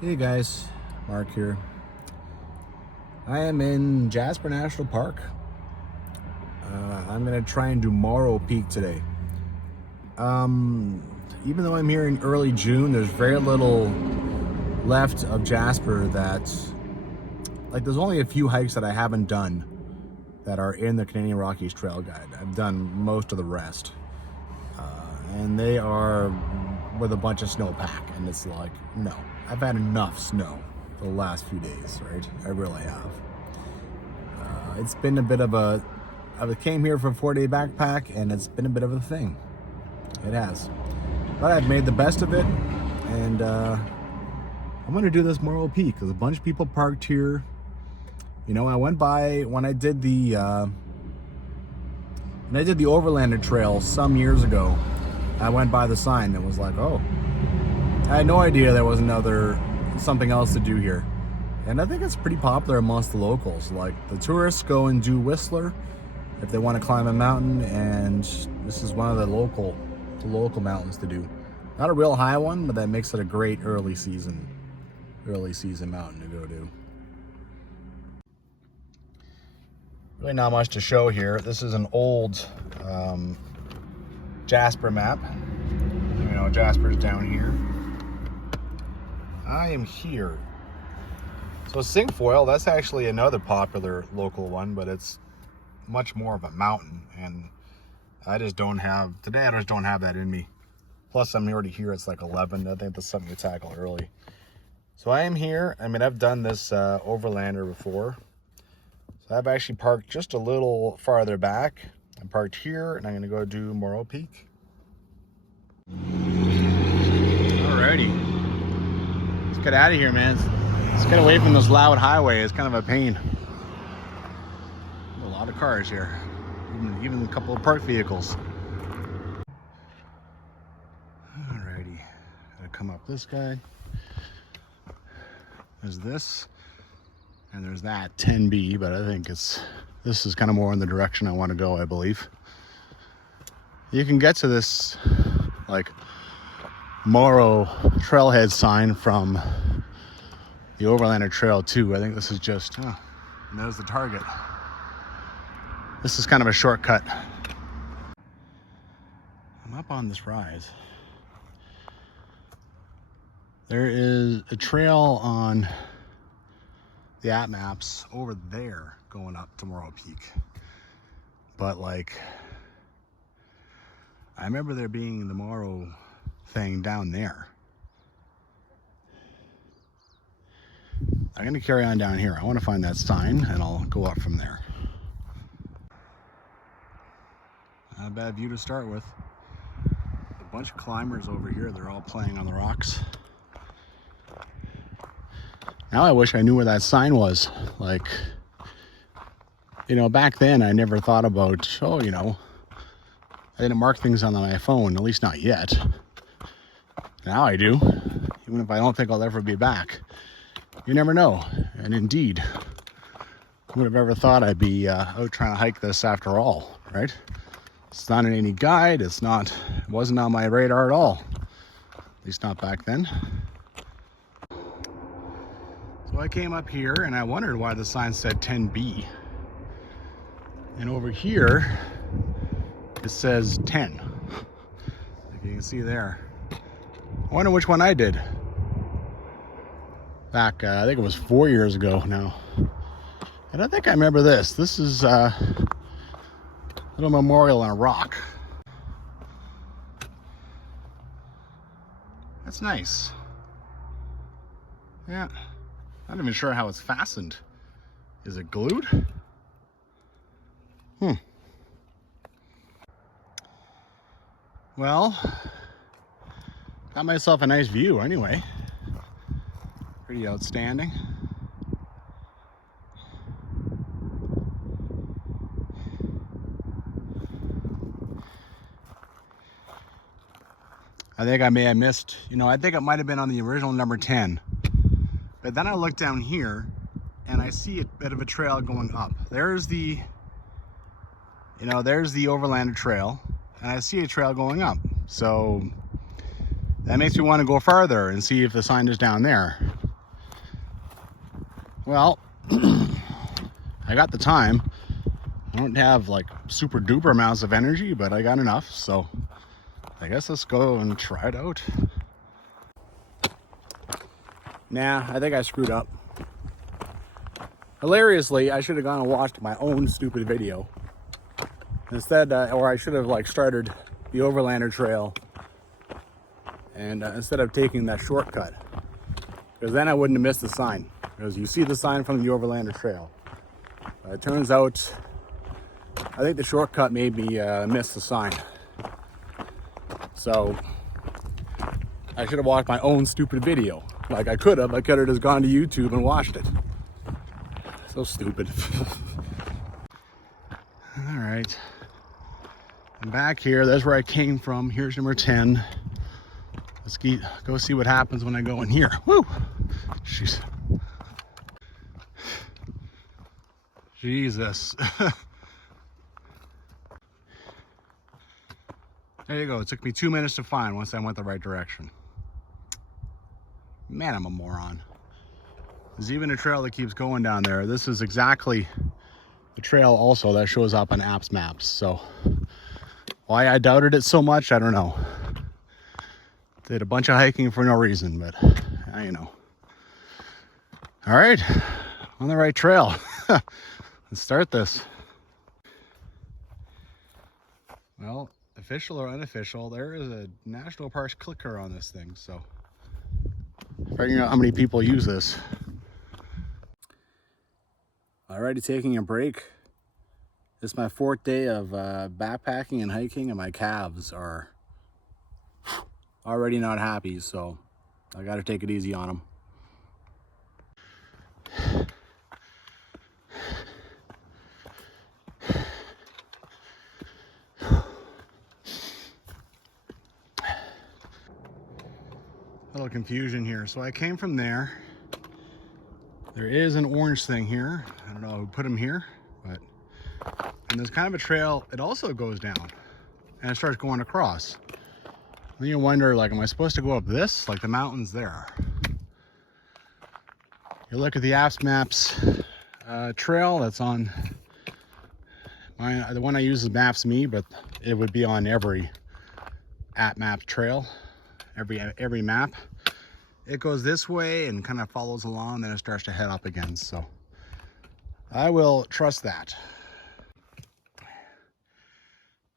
Hey guys, Mark here. I am in Jasper National Park. I'm gonna try and do Morro Peak today. Even though I'm here in early June, there's very little left of Jasper there's only a few hikes that I haven't done that are in the Canadian Rockies Trail guide. I've done most of the rest. And they are with a bunch of snowpack, and it's like, no, I've had enough snow for the last few days, right? I really have. It's been a bit of I came here for a 4-day backpack, and it's been a bit of a thing. It has. But I've made the best of it, and I'm gonna do this Morro Peak. There's a bunch of people parked here. You know, I went by when I did the Overlander Trail some years ago. I went by the sign and was like, oh, I had no idea there was something else to do here. And I think it's pretty popular amongst the locals. Like, the tourists go and do Whistler if they want to climb a mountain, and this is one of the local mountains to do. Not a real high one, but that makes it a great early season mountain to go to. Really not much to show here. This is an old Jasper map. You know, Jasper's down here. I am here. So Cinquefoil, that's actually another popular local one, but it's much more of a mountain, and I just don't have that in me. Plus, I'm already here. It's like 11. I think that's something to tackle early. So I am here. I mean, I've done this Overlander before. So I've actually parked just a little farther back. I'm parked here, and I'm going to go do Morro Peak. Alrighty. Let's get out of here, man. Let's get away from this loud highway. It's kind of a pain. A lot of cars here. Even a couple of parked vehicles. Alrighty. Gotta come up this guy. There's this. And there's that 10B, but I think this is kind of more in the direction I want to go, I believe. You can get to this like Morro trailhead sign from the Overlander Trail too. I think this is just, and there's the target. This is kind of a shortcut. I'm up on this rise. There is a trail on the app maps over there going up to Morro Peak, but like, I remember there being the Morro thing down there. I'm gonna carry on down here. I want to find that sign, and I'll go up from there. Not a bad view to start with. A bunch of climbers over here. They're all playing on the rocks. Now I wish I knew where that sign was. Like, you know, back then I never thought about, I didn't mark things on my phone, at least not yet. Now I do, even if I don't think I'll ever be back. You never know. And indeed, who would have ever thought I'd be out trying to hike this after all, right? It's not in any guide. It wasn't on my radar at all. At least not back then. So I came up here and I wondered why the sign said 10B. And over here, it says 10. Like you can see there. I wonder which one I did. Back, I think it was 4 years ago now. And I think I remember this. This is a little memorial on a rock. That's nice. Yeah. Not even sure how it's fastened. Is it glued? Well, got myself a nice view anyway. Pretty outstanding. I think I may have missed, I think it might have been on the original number 10. But then I look down here and I see a bit of a trail going up. There's the Overlander Trail, and I see a trail going up. So that makes me want to go farther and see if the sign is down there. Well, I got the time. I don't have like super duper amounts of energy, but I got enough, so I guess let's go and try it out. Nah, I think I screwed up. Hilariously, I should have gone and watched my own stupid video instead, or I should have like started the Overlander Trail, and instead of taking that shortcut, because then I wouldn't have missed the sign. Because you see the sign from the Overlander Trail. It turns out, I think the shortcut made me miss the sign. So I should have watched my own stupid video. Like I could have just gone to YouTube and watched it. So stupid. All right. I'm back here. That's where I came from. Here's number 10. Let's go see what happens when I go in here. Woo! Jeez. Jesus. There you go. It took me 2 minutes to find once I went the right direction. Man, I'm a moron. There's even a trail that keeps going down there. This is exactly the trail also that shows up on apps maps. So why I doubted it so much, I don't know. Did a bunch of hiking for no reason, but you know. All right, on the right trail. Let's start this. Well, official or unofficial, there is a national parks clicker on this thing, so figuring out how many people use this. Already taking a break. This is my 4th day of backpacking and hiking, and my calves are already not happy, so I got to take it easy on them. A little confusion here. So I came from there. There is an orange thing here. I don't know who put them here, but and there's kind of a trail. It also goes down and it starts going across. Then you wonder, like, am I supposed to go up this? Like the mountain's there. You look at the apps maps trail that's on the one I use is Maps Me, but it would be on every app map trail, every map. It goes this way and kind of follows along, then it starts to head up again. So I will trust that.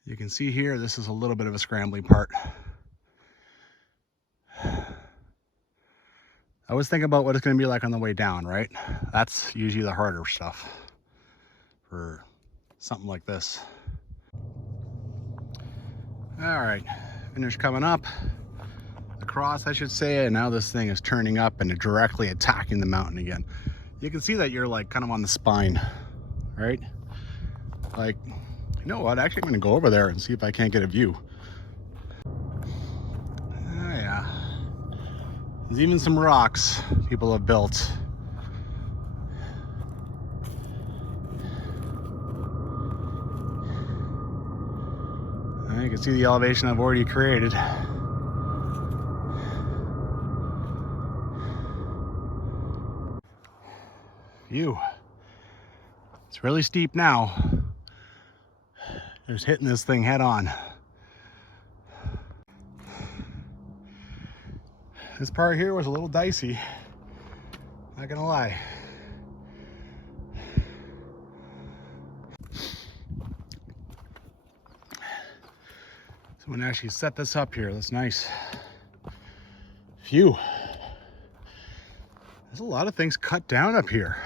You can see here, this is a little bit of a scrambling part. I was thinking about what it's going to be like on the way down, right? That's usually the harder stuff for something like this. All right, finish coming up. Across, I should say, and now this thing is turning up and directly attacking the mountain again. You can see that you're like kind of on the spine, right? Like, you know what? Actually, I'm going to go over there and see if I can't get a view. Oh, yeah. There's even some rocks people have built. You can see the elevation I've already created. View. It's really steep now. Just hitting this thing head on. This part here was a little dicey, not gonna lie. Someone actually set this up here. That's nice. Phew. There's a lot of things cut down up here.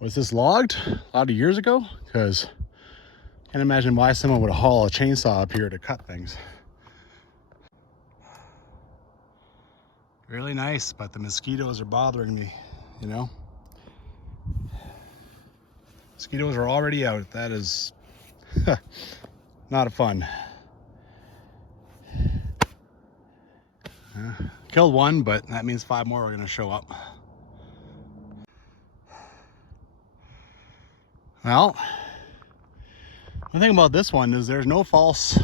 Was this logged a lot of years ago? Because I can't imagine why someone would haul a chainsaw up here to cut things. Really nice, but the mosquitoes are bothering me, you know? Mosquitoes are already out. That is not fun. Killed one, but that means 5 more are going to show up. Well, the thing about this one is there's no false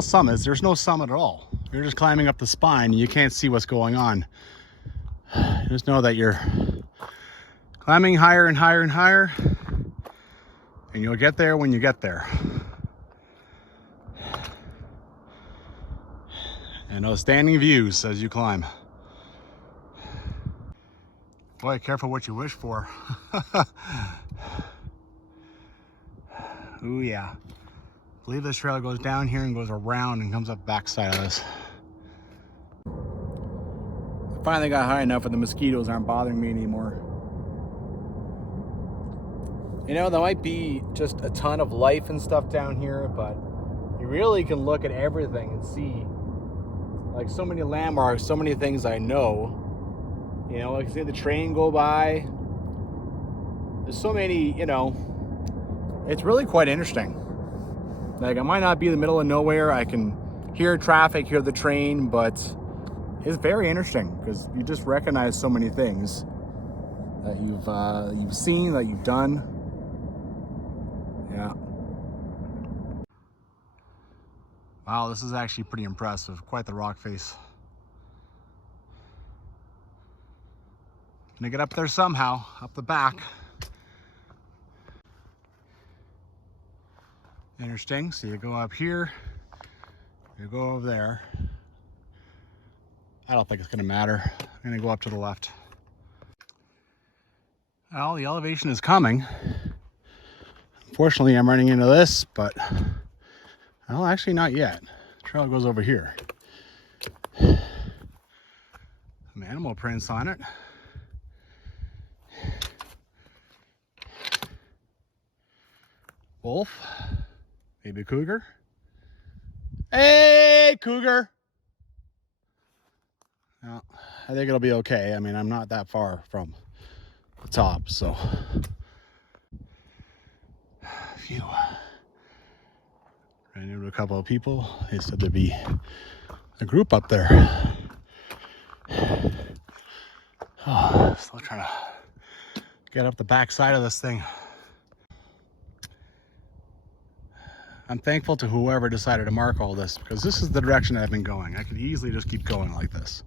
summits. There's no summit at all. You're just climbing up the spine and you can't see what's going on. Just know that you're climbing higher and higher and higher, and you'll get there when you get there. And those standing views as you climb. Boy, careful what you wish for. Ooh, yeah. I believe this trail goes down here and goes around and comes up backside of this. I finally got high enough where the mosquitoes aren't bothering me anymore. You know, there might be just a ton of life and stuff down here, but you really can look at everything and see like so many landmarks, so many things I know. You know, like see the train go by. There's so many, you know, it's really quite interesting. Like I might not be in the middle of nowhere. I can hear traffic, hear the train, but it's very interesting because you just recognize so many things that you've seen, that you've done. Yeah. Wow, this is actually pretty impressive. Quite the rock face. Gonna get up there somehow, up the back. Interesting. So you go up here, you go over there. I don't think it's gonna matter. I'm gonna go up to the left. Well, the elevation is coming. Unfortunately, I'm running into this, but well, actually not yet. The trail goes over here. Some animal prints on it. Wolf, maybe cougar. Hey, cougar. Well, I think it'll be okay. I mean, I'm not that far from the top, so. Phew. Ran into a couple of people. They said there'd be a group up there. Oh, still trying to get up the back side of this thing. I'm thankful to whoever decided to mark all this because this is the direction I've been going. I could easily just keep going like this.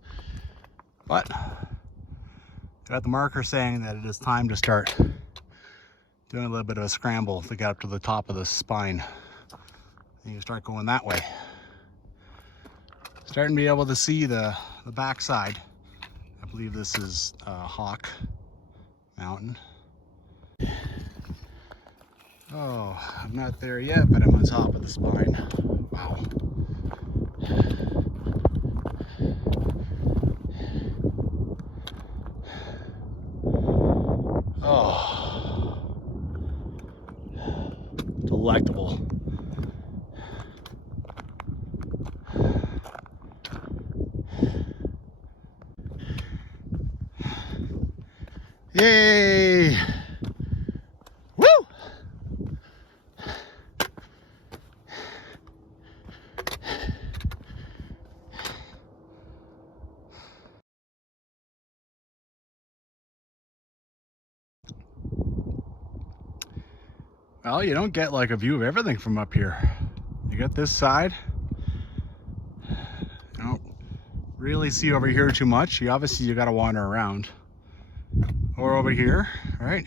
But got the marker saying that it is time to start doing a little bit of a scramble to get up to the top of the spine. And you start going that way. Starting to be able to see the back side. I believe this is Hawk Mountain. Oh, I'm not there yet, but I'm on top of the spine. Wow. Oh, delectable. Yay! Woo! Well, you don't get like a view of everything from up here. You get this side. You don't really see over here too much. Obviously you gotta wander around. Or over here, right?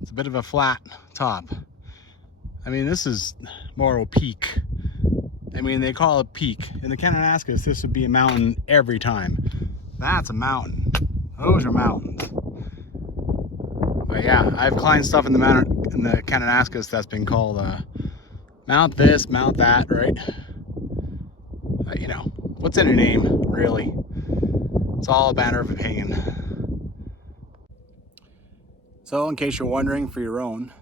It's a bit of a flat top. I mean, this is Morro Peak. I mean, they call it peak. In the Kananaskis, this would be a mountain every time. That's a mountain. Those are mountains. But yeah, I've climbed stuff in the Kananaskis that's been called mount this, mount that, right? You know, what's in a name, really? It's all a matter of opinion. So, in case you're wondering for your own,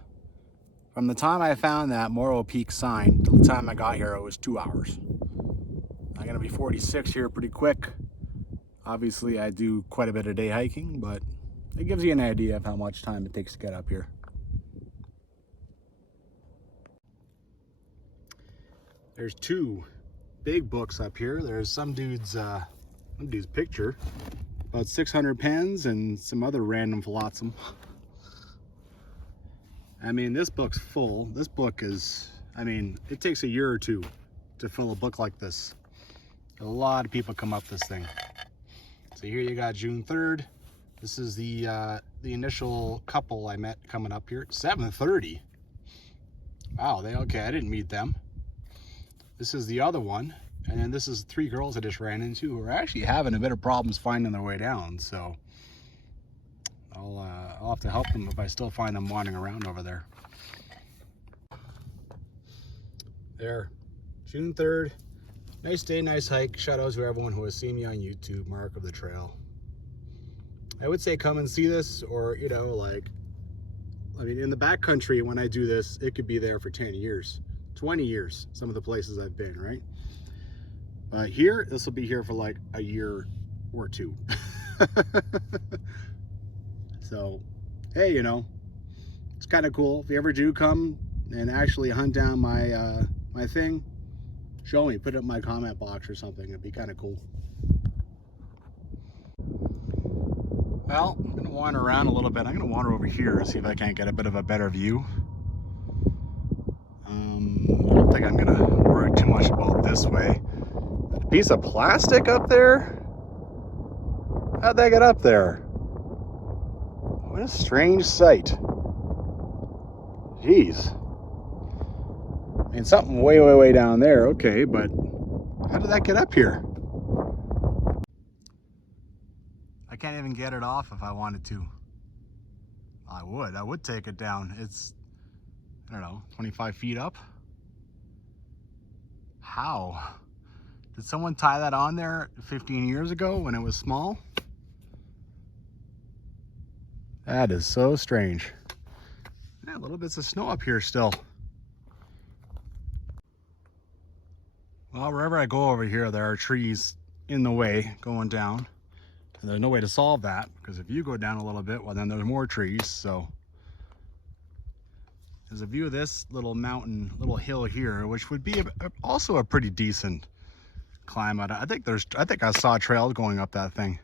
from the time I found that Morro Peak sign till the time I got here, it was 2 hours. I'm gonna be 46 here pretty quick. Obviously, I do quite a bit of day hiking, but it gives you an idea of how much time it takes to get up here. There's two big books up here. There's some dude's picture, about 600 pens and some other random flotsam. I mean, this book's full. This book is, I mean, it takes a year or two to fill a book like this. A lot of people come up this thing. So here you got June 3rd. This is the initial couple I met coming up here. 7:30. Wow, okay, I didn't meet them. This is the other one. And then this is 3 girls I just ran into who are actually having a bit of problems finding their way down. So I'll have to help them if I still find them wandering around over there. There, June 3rd. Nice day, nice hike. Shout out to everyone who has seen me on YouTube, Mark of the Trail. I would say come and see this, or, you know, like, I mean, in the backcountry, when I do this, it could be there for 10 years, 20 years, some of the places I've been, right? But here, this will be here for like a year or 2. So, hey, you know, it's kind of cool. If you ever do come and actually hunt down my, my thing, show me, put it in my comment box or something. It'd be kind of cool. Well, I'm gonna wander around a little bit. I'm gonna wander over here and see if I can't get a bit of a better view. I don't think I'm gonna worry too much about this way. A piece of plastic up there? How'd that get up there? What a strange sight. Jeez. I mean, something way, way, way down there, okay, but how did that get up here? I can't even get it off if I wanted to. I would take it down. It's, I don't know, 25 feet up. How? Did someone tie that on there 15 years ago when it was small? That is so strange. Yeah, little bits of snow up here still. Well, wherever I go over here, there are trees in the way going down. And there's no way to solve that, because if you go down a little bit, well, then there's more trees. So there's a view of this little mountain, little hill here, which would be also a pretty decent climb. I think I saw trails going up that thing.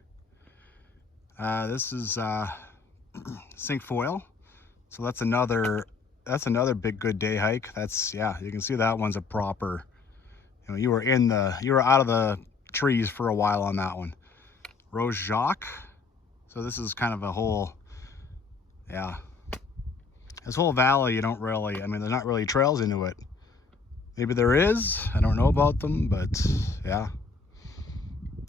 This is Cinquefoil. So that's another big good day hike. That's, yeah, you can see that one's a proper, you know, you were out of the trees for a while on that one. Rose Jacques. So this is kind of a whole, yeah, this whole valley, you don't really, I mean, there's not really trails into it. Maybe there is, I don't know about them, but yeah.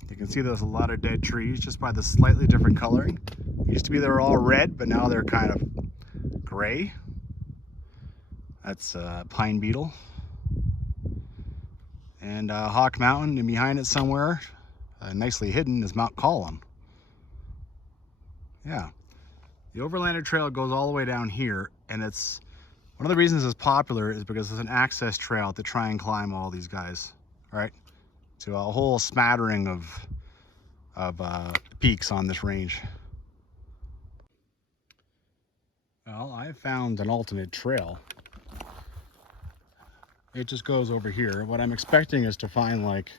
You can see there's a lot of dead trees just by the slightly different coloring. Used to be they were all red, but now they're kind of gray. That's pine beetle. And Hawk Mountain, and behind it somewhere, nicely hidden, is Mount Column. Yeah. The Overlander Trail goes all the way down here, and it's one of the reasons it's popular is because it's an access trail to try and climb all these guys, right? To a whole smattering of peaks on this range. Well, I found an alternate trail. It just goes over here. What I'm expecting is to find, like,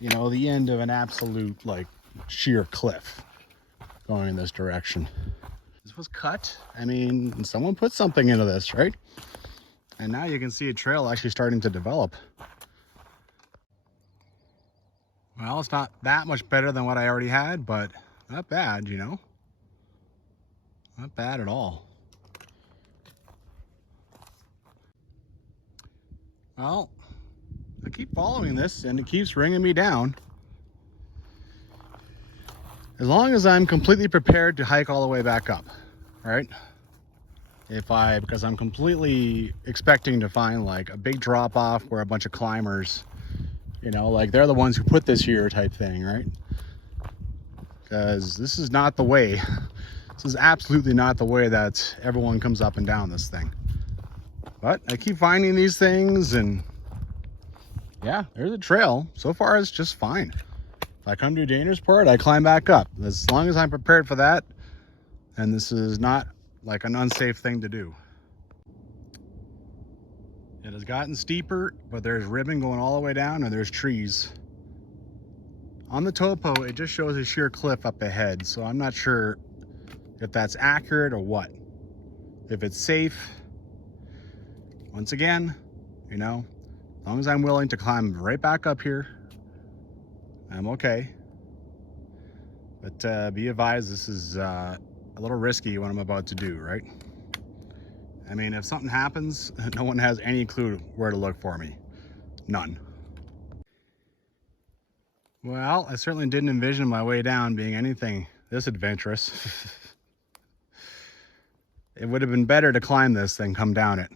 you know, the end of an absolute, like, sheer cliff going in this direction. This was cut. I mean, someone put something into this, right? And now you can see a trail actually starting to develop. Well, it's not that much better than what I already had, but not bad, you know? Not bad at all. Well, I keep following this and it keeps ringing me down. As long as I'm completely prepared to hike all the way back up, right? Because I'm completely expecting to find like a big drop off where a bunch of climbers, you know, like they're the ones who put this here type thing, right? Because this is not the way. This is absolutely not the way that everyone comes up and down this thing. But I keep finding these things, and yeah, there's a trail. So far, it's just fine. If I come to a dangerous part, I climb back up. As long as I'm prepared for that, and this is not like an unsafe thing to do. It has gotten steeper, but there's ribbon going all the way down, and there's trees. On the topo, it just shows a sheer cliff up ahead, so I'm not sure if that's accurate or what. If it's safe, once again, you know, as long as I'm willing to climb right back up here, I'm okay. But be advised, this is a little risky what I'm about to do, right? I mean, if something happens, no one has any clue where to look for me. None. Well, I certainly didn't envision my way down being anything this adventurous. It would have been better to climb this than come down it.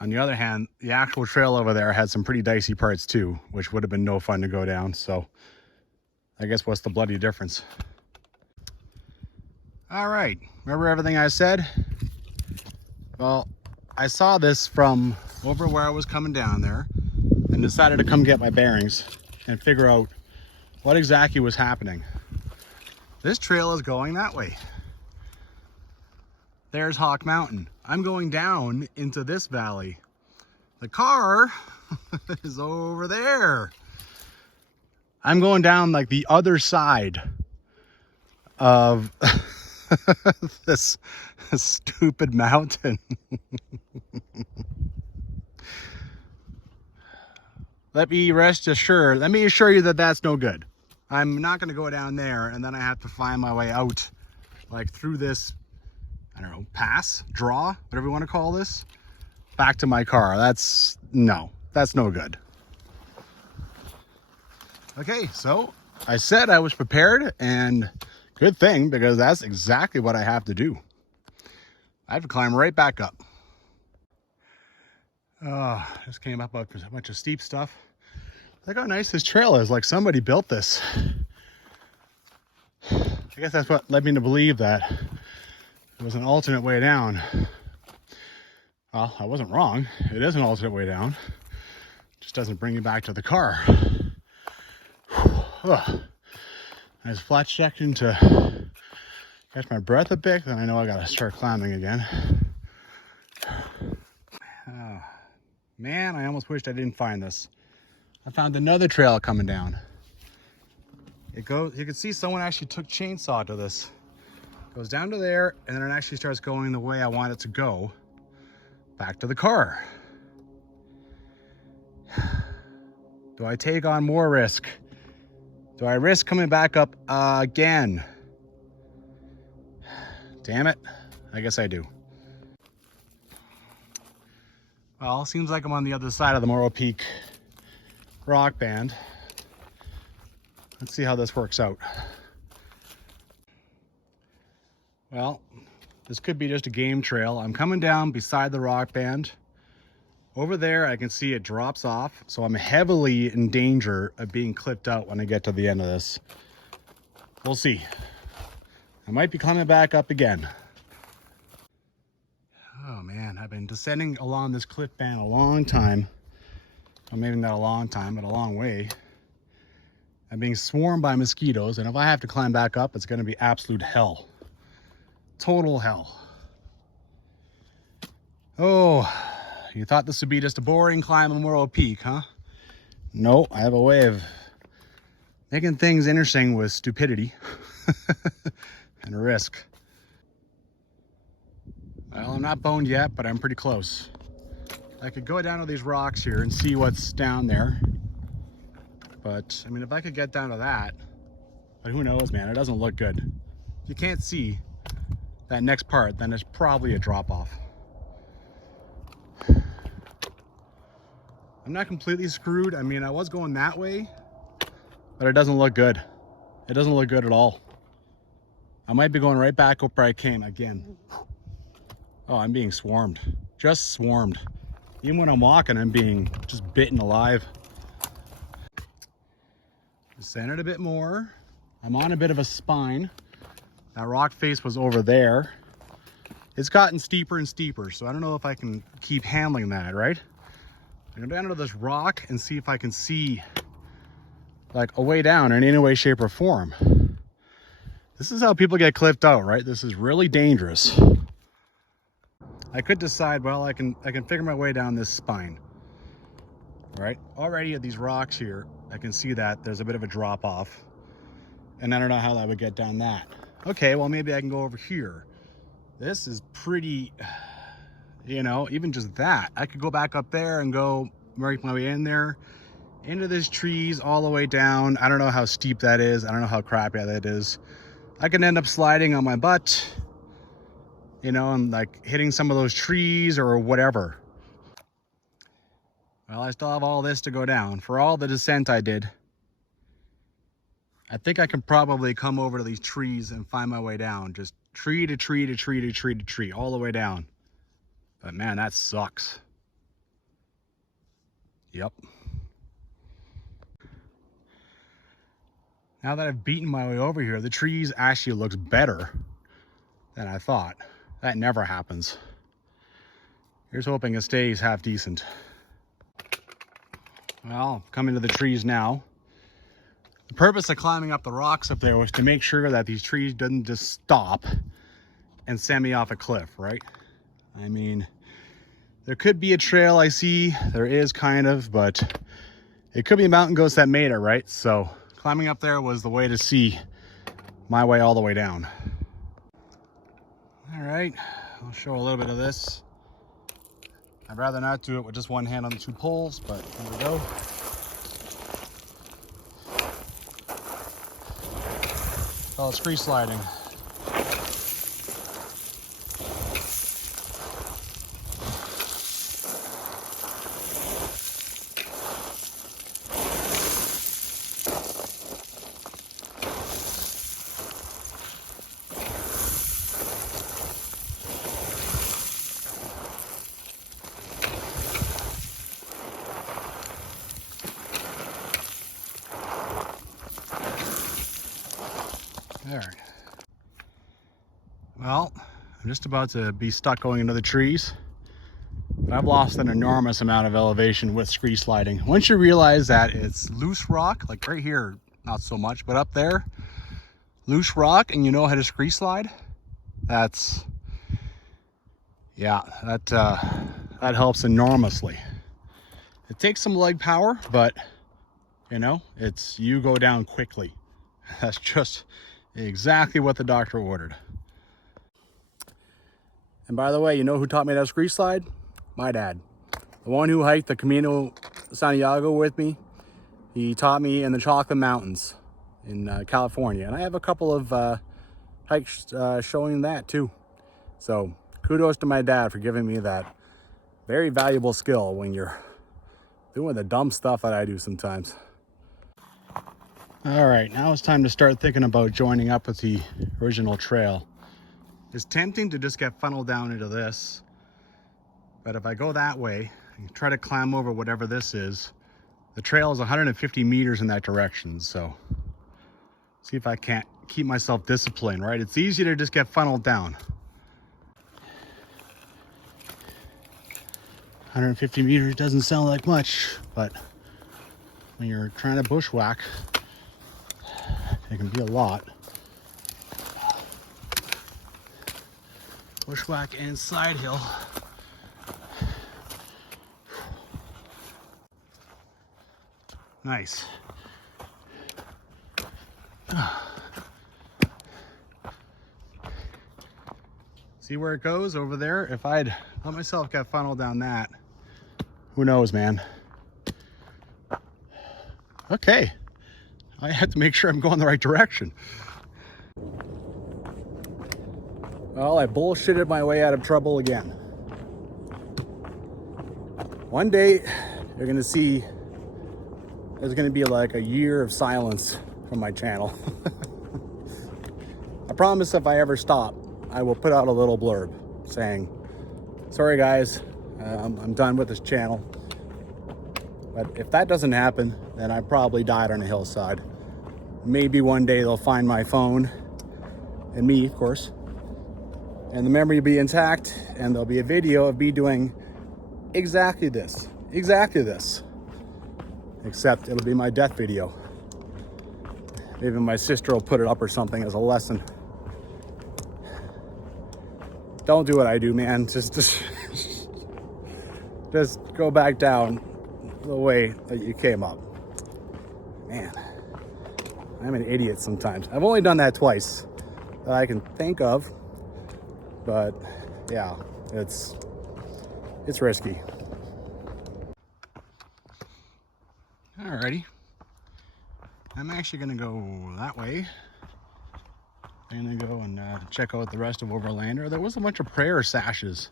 On the other hand, the actual trail over there had some pretty dicey parts too, which would have been no fun to go down. So I guess what's the bloody difference? All right, remember everything I said? Well, I saw this from over where I was coming down there and decided to come get my bearings and figure out what exactly was happening. This trail is going that way. There's Hawk Mountain. I'm going down into this valley. The car is over there. I'm going down like the other side of this stupid mountain. Let me assure you that that's no good. I'm not going to go down there and then I have to find my way out like through this, I don't know, pass, draw, whatever you want to call this, back to my car. That's no good. Okay, so I said I was prepared, and good thing, because that's exactly what I have to do. I have to climb right back up. Just came up a bunch of steep stuff. Look how nice this trail is, like somebody built this. I guess that's what led me to believe that there was an alternate way down. Well, I wasn't wrong. It is an alternate way down. Just doesn't bring you back to the car. Nice flat section to catch my breath a bit, then I know I gotta start climbing again. Man, I almost wished I didn't find this. I found another trail coming down. You can see someone actually took chainsaw to this. Goes down to there, and then it actually starts going the way I want it to go, back to the car. Do I take on more risk? Do I risk coming back up again? Damn it, I guess I do. Well, seems like I'm on the other side of the Morro Peak rock band. Let's see how this works out. Well, this could be just a game trail. I'm coming down beside the rock band. Over there, I can see it drops off, so I'm heavily in danger of being clipped out when I get to the end of this. We'll see. I might be climbing back up again. Oh man, I've been descending along this cliff band a long time. Well, maybe not a long time, but a long way. I'm being swarmed by mosquitoes, and if I have to climb back up, it's gonna be absolute hell. Total hell. Oh, you thought this would be just a boring climb on Morro Peak, huh? No, I have a way of making things interesting with stupidity and risk. Well, I'm not boned yet, but I'm pretty close. I could go down to these rocks here and see what's down there. But, I mean, if I could get down to that, but who knows, man, it doesn't look good. If you can't see that next part, then it's probably a drop-off. I'm not completely screwed. I mean, I was going that way, but it doesn't look good. It doesn't look good at all. I might be going right back up where I came again. Oh, I'm being swarmed. Just swarmed. Even when I'm walking, I'm being just bitten alive. Descended a bit more. I'm on a bit of a spine. That rock face was over there. It's gotten steeper and steeper, so I don't know if I can keep handling that, right? I go down to this rock and see if I can see like a way down in any way, shape, or form. This is how people get clipped out, right? This is really dangerous. I could decide, well, I can figure my way down this spine, right? Already at these rocks here, I can see that there's a bit of a drop off, and I don't know how I would get down that. Okay, well, maybe I can go over here. This is pretty, you know, even just that. I could go back up there and go make my way in there into this trees all the way down. I don't know how steep that is. I don't know how crappy that is. I can end up sliding on my butt, you know, and like hitting some of those trees or whatever. Well, I still have all this to go down. For all the descent I did, I think I can probably come over to these trees and find my way down. Just tree to tree to tree to tree to tree, all the way down. But man, that sucks. Yep. Now that I've beaten my way over here, the trees actually looks better than I thought. That never happens. Here's hoping it stays half decent. Well, coming to the trees now. The purpose of climbing up the rocks up there was to make sure that these trees didn't just stop and send me off a cliff, right? I mean, there could be a trail I see, there is kind of, but it could be mountain goats that made it, right? So climbing up there was the way to see my way all the way down. All right, I'll show a little bit of this. I'd rather not do it with just one hand on the two poles, but here we go. Oh, it's free sliding. All right. Well, I'm just about to be stuck going into the trees, but I've lost an enormous amount of elevation with scree sliding. Once you realize that it's loose rock, like right here, not so much, but up there, loose rock, and you know how to scree slide, that's, yeah, that helps enormously. It takes some leg power, but you know, you go down quickly. That's just exactly what the doctor ordered. And by the way, you know who taught me that scree slide? My dad. The one who hiked the Camino Santiago with me. He taught me in the Chocolate Mountains in California. And I have a couple of hikes showing that too. So kudos to my dad for giving me that very valuable skill when you're doing the dumb stuff that I do sometimes. All right, now it's time to start thinking about joining up with the original trail. It's tempting to just get funneled down into this, but if I go that way and try to climb over whatever this is, the trail is 150 meters in that direction, so see if I can't keep myself disciplined, right? It's easy to just get funneled down. 150 meters doesn't sound like much, but when you're trying to bushwhack, it can be a lot. Bushwhack and side hill. Nice. See where it goes over there? If I'd let myself get funneled down that, who knows, man? Okay. I have to make sure I'm going the right direction. Well, I bullshitted my way out of trouble again. One day, you're gonna see there's gonna be like a year of silence from my channel. I promise if I ever stop, I will put out a little blurb saying, sorry guys, I'm done with this channel. But if that doesn't happen, then I probably died on a hillside. Maybe one day they'll find my phone, and me, of course, and the memory will be intact, and there'll be a video of me doing exactly this, except it'll be my death video. Maybe my sister will put it up or something as a lesson. Don't do what I do, man. Just go back down the way that you came up. Man, I'm an idiot sometimes. I've only done that twice that I can think of, but yeah, it's risky. All Alrighty. I'm actually gonna go that way. I'm gonna go and check out the rest of Overlander. There was a bunch of prayer sashes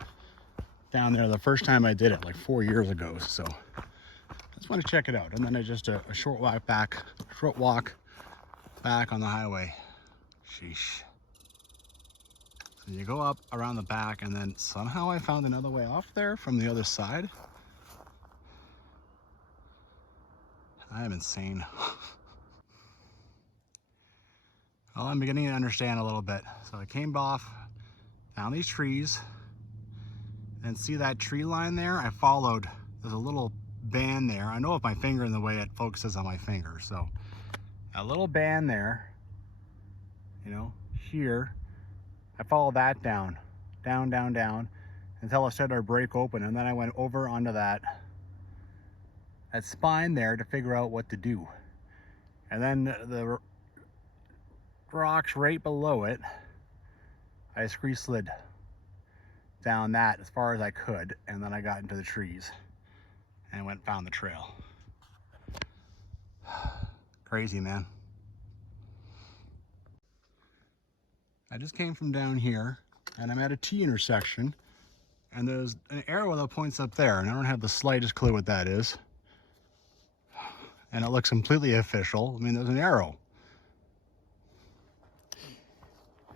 down there the first time I did it, like 4 years ago. So I just want to check it out. And then just a short walk back on the highway. Sheesh. So you go up around the back, and then somehow I found another way off there from the other side. I am insane. Well, I'm beginning to understand a little bit. So I came off, found these trees, and see that tree line there? I followed. There's a little band there. I know with my finger in the way, it focuses on my finger. So a little band there, you know, here. I followed that down, until it started to break open. And then I went over onto that spine there to figure out what to do. And then the rocks right below it, I slid down that as far as I could, and then I got into the trees and went and found the trail. Crazy, man. I just came from down here, and I'm at a T intersection, and there's an arrow that points up there, and I don't have the slightest clue what that is. And it looks completely official. I mean, there's an arrow.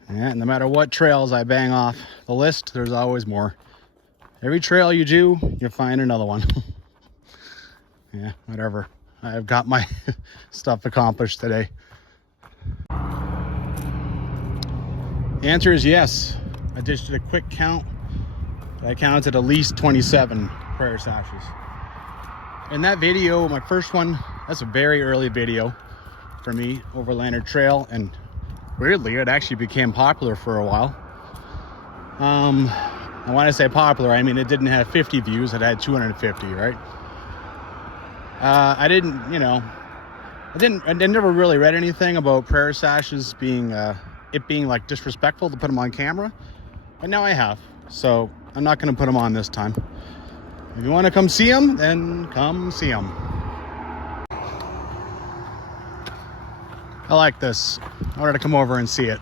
And no matter what trails I bang off the list, there's always more. Every trail you do, you find another one. Yeah, whatever. I've got my stuff accomplished today. The answer is yes. I just did a quick count. I counted at least 27 prayer sashes. In that video, my first one, that's a very early video for me, Overlander Trail, and weirdly, it actually became popular for a while. And when I say popular, I mean it didn't have 50 views, it had 250, right? I never really read anything about prayer sashes being, it being like disrespectful to put them on camera, but now I have, so I'm not going to put them on this time. If you want to come see them, then come see them. I like this. I wanted to come over and see it.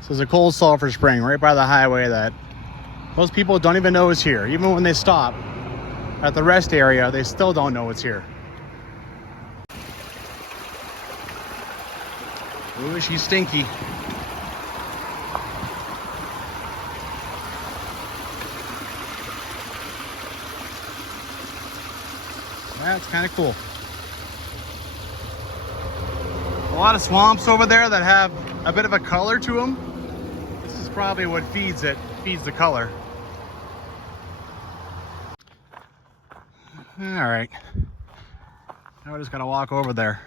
This is a cold sulfur spring right by the highway that most people don't even know is here. Even when they stop at the rest area, they still don't know it's here. Ooh, she's stinky. That's kind of cool. A lot of swamps over there that have a bit of a color to them. This is probably what feeds the color. All right, now I just gotta walk over there.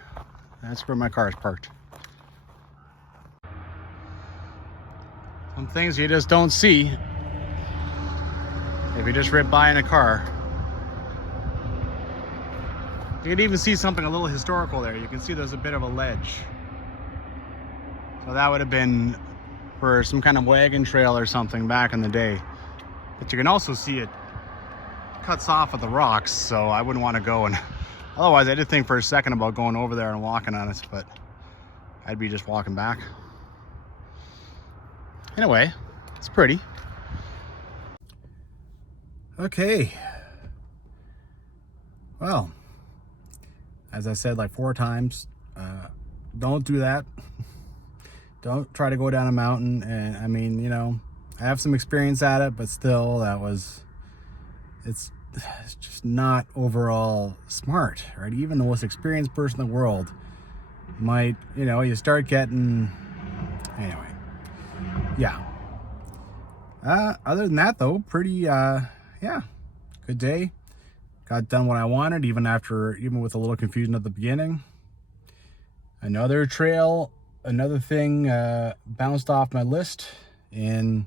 That's where my car is parked. Some things you just don't see if you just rip by in a car. You can even see something a little historical there. You can see there's a bit of a ledge. So that would have been for some kind of wagon trail or something back in the day. But you can also see it cuts off at the rocks, so I wouldn't want to go. And otherwise, I did think for a second about going over there and walking on it, but I'd be just walking back. Anyway, it's pretty. Okay. Well, as I said like 4 times, don't do that. Don't try to go down a mountain. And I mean, you know, I have some experience at it, but still, it's just not overall smart, right? Even the most experienced person in the world might, you know, you start getting, anyway, yeah. Other than that though, pretty, yeah, good day. Got done what I wanted, even with a little confusion at the beginning. Another trail, another thing bounced off my list in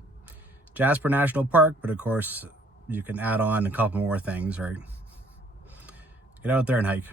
Jasper National Park, but of course you can add on a couple more things, right? Get out there and hike.